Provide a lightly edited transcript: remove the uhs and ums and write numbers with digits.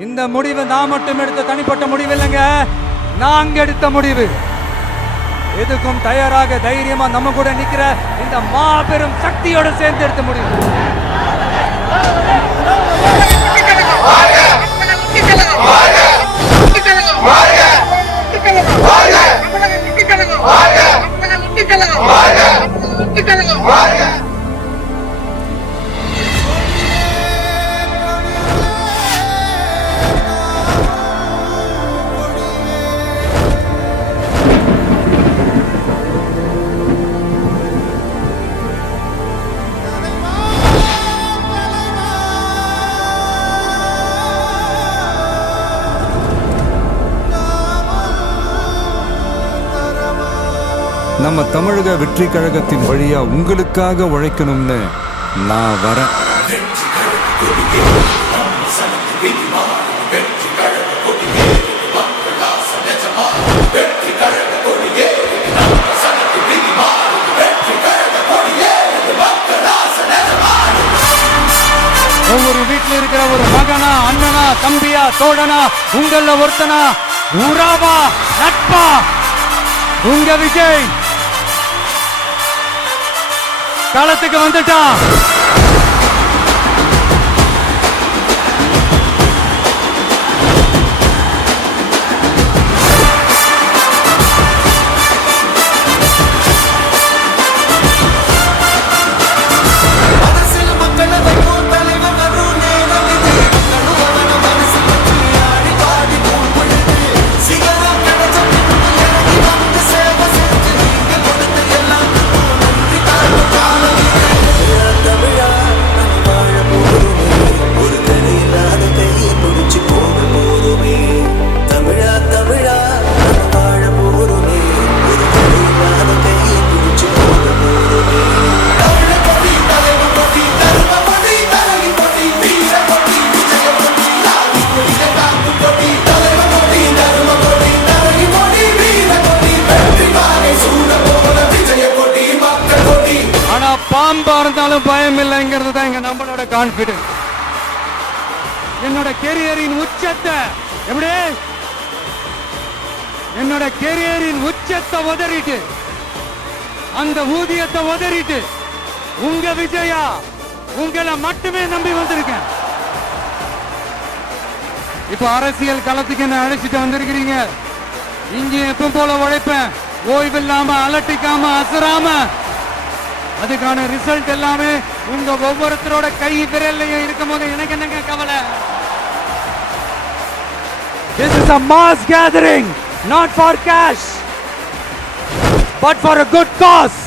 இந்த முடிவு நான் மட்டும் எடுத்த தனிப்பட்ட முடிவு இல்லைங்க, நாங்க எடுத்த முடிவு. எதுக்கும் தயாராக தைரியமா நம்ம கூட நிக்கிற இந்த மாபெரும் சக்தியோட சேர்ந்து எடுத்த முடிவு. நம்ம தமிழக வெற்றி கழகத்தின் வழியா உங்களுக்காக உழைக்கணும்னு நான் வரேன். ஒவ்வொரு வீட்டில் இருக்கிற ஒரு மகனா, அண்ணனா, தம்பியா, தோழனா, உங்கள ஒருத்தனா, உறவா, நட்பா, உங்க விஜய் களத்துக்கு வந்துட்டான். பாம்பா இருந்தாலும் பயம் இல்லைங்கிறது தான் எங்க நம்மளோட கான்பிடன்ஸ். என்னோட கெரியரின் உச்சத்தை எப்படி என்னோட கெரியரின் உச்சத்தை உதறிட்டு, அந்த ஊதியத்தை உதறிட்டு, உங்க விஜயா உங்களை மட்டுமே நம்பி வந்திருக்கேன். இப்ப அரசியல் களத்துக்கு என்ன அழைச்சிட்டு வந்திருக்கிறீங்க. இங்கே எப்ப போல உழைப்பேன், ஓய்வில்லாம, அலட்டிக்காம, அசராம. அதுக்கான ரிசல்ட் எல்லாமே உங்க ஒவ்வொருத்தரோட கை விரல்லையும் இருக்கும் போது எனக்கு என்னங்க கவலை. This is a mass gathering, not for cash, but for a good cause.